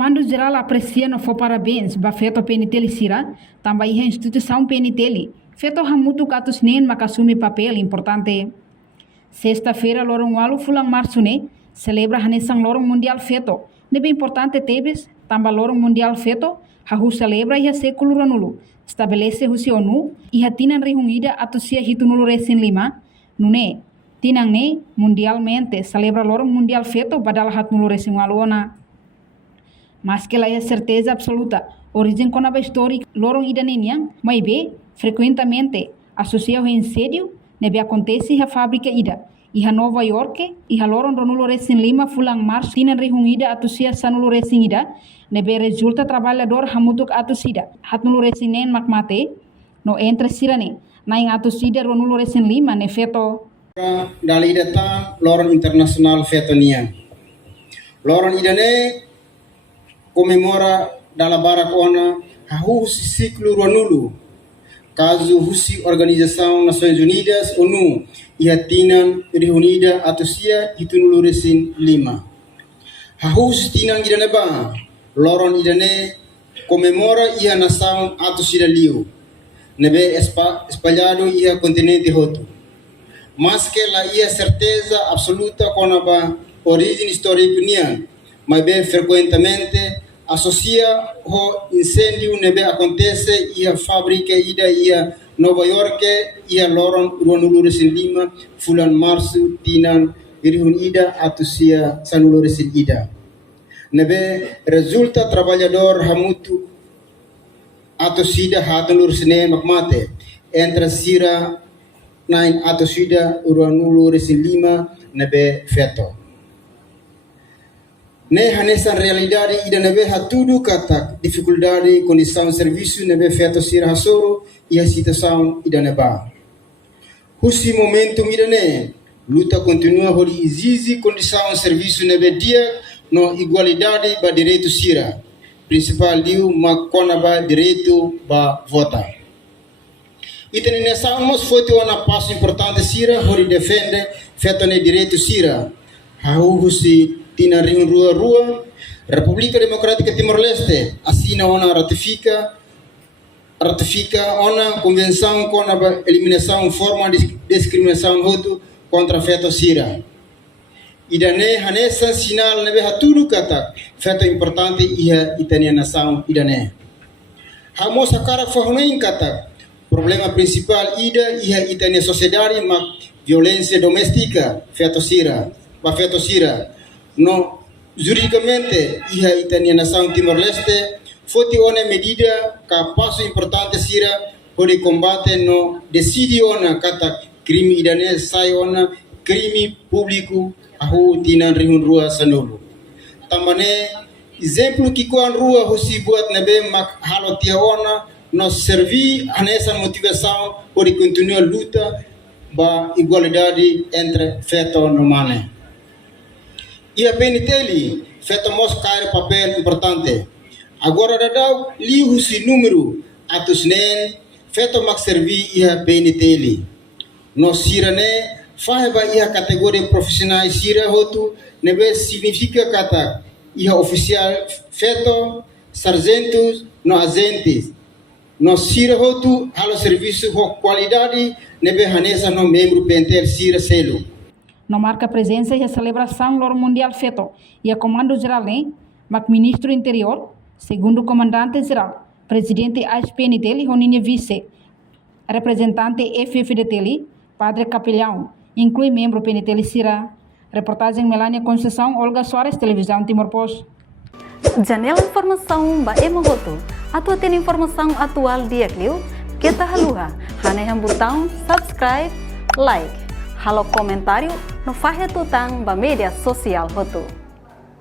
Comando Geral aprecia no for parabéns ba feto PNT Sira, também a instituição PNT, feto hamutu katus nen makasumi papel importante. Sexta-feira, lorong walu fulang março ne, celebra hanesang lorong mundial feto. Nebe importante tebes, tamba lorong mundial feto, hahu celebra ia século ranulu. Estabelece husi ONU, iha tinan rihungida atusia hitunulu resin lima, nune, tinang ne, mundialmente, celebra lorong mundial feto badala hatnulu resin waluona. Mas que lá é certeza absoluta, origem conaba histórica, lorong idanenian, mas be, frequentemente, associa o incêndio, nebe acontece a fábrica ida. Iha Nova York, iha lorong ronulo resin lima fulang mars, tinan rihungida atusia sanulo resin ida, nebe resulta trabalhador hamutuk atusida. Hatnulo resin nen makmate, no entre sirane, naing atusida ronulo resin lima ne feto. Dali datang lorong internasional feto nian. Lorong idane comemora dalla Baracona hahu ciclo ronulu. Caso husi Organização Nações Unidas ONU ia tinan reunida atusia hitunulu resin lima. Hahu tinan idane ba loron idane comemora ia nação atusida liu. Nebe espalhado ia continente hotu. Mas que lá ia certeza absoluta com a origem histórica nian, mas bem frequentemente associa o incêndio nebe acontece ia fábrica ida ia Nova York ia loron ruanulu resin lima fulan março tinan irihun ida atusia sanulu resin ida. Nebe resulta trabalhador hamutu atusida hatunulu resine makmate entre sira nain atusida ruanulu resin lima nebe feto. Ne hanesan realidade ida nebe hatudu kata dificuldade condição serviço nebe feto sira hasoro ia situação ida neba. Husi momentum ida ne luta continua hori exige condição serviço nebe dia no igualdade ba direito sira. Principal diu makona ba direito ba vota. Itene nessa mos foi uma passo importante sira hori defende feto ne direito sira. Hau husi tina ring rua República Democrática Timor-Leste assina ona ratifica ona convenção com a eliminação forma de discriminação hutu contra feto sira. Idane hanesa sinal nebe haturu kata feto importante ia itania nação idane. Hamos akara fahunain kata problema principal ida ia itania sociedade mak violência doméstica feto sira. Ba feto sira no juridicamente ia itania nação Timor-Leste foi uma medida que passo importante sira para combate no decide ona kata crime idane sai ona crime público ahu tinan rihun rua sanulu. Tambane exemplo que koan rua husi buat nebe mak halo tia ona no servi anessa motivação para continuar luta ba igualdade entre feto no mane. Ia peniteli feto mos cair papel importante. Agora dadau li husi número atus nen feto mak servi ia peniteli. No sirane faheba ia kategori profissional sira hotu nebe significa kata ia oficial feto sargentos no agentes. No sira hotu halo serviço ho qualidade nebe hanesa no membro pentel sira selo. No marca presença e a celebração lor mundial feto e a comando geral nem, mas ministro interior, segundo comandante geral, presidente ASPNT Roninha vice, representante FFDT, padre capelão, inclui membro PNT Sira. Reportagem Melania Conceição, Olga Soares, televisão Timor Post. Janela informação ba emogoto, atua tem informação atual dia clio, kita haluha, haneham botão subscribe, like. Halo comentário no Fahia Tutang ba media sosial hotu.